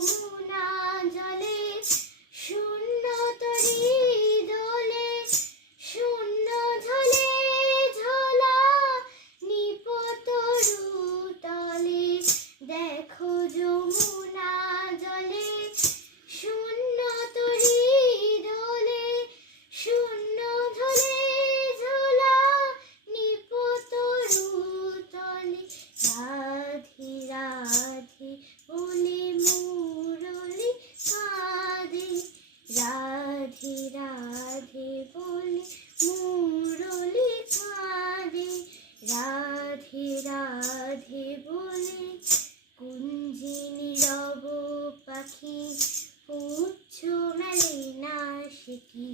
যমুনা জলে শূন্য তরি দোলে শূন্য ঝলে ঝোলা নিপতরু তলে দেখো যমুনা জলে শূন্য তরি দোলে শূন্য ঝলে ঝোলা নিপতরু তলে রাধে রাধে বলে মুরলি কাঁদে রাধে রাধে বলে মুরলি কাঁদে রাধে রাধে বলে কুঞ্জে নীরব পাখি পুচ্ছ মেলে না সে কি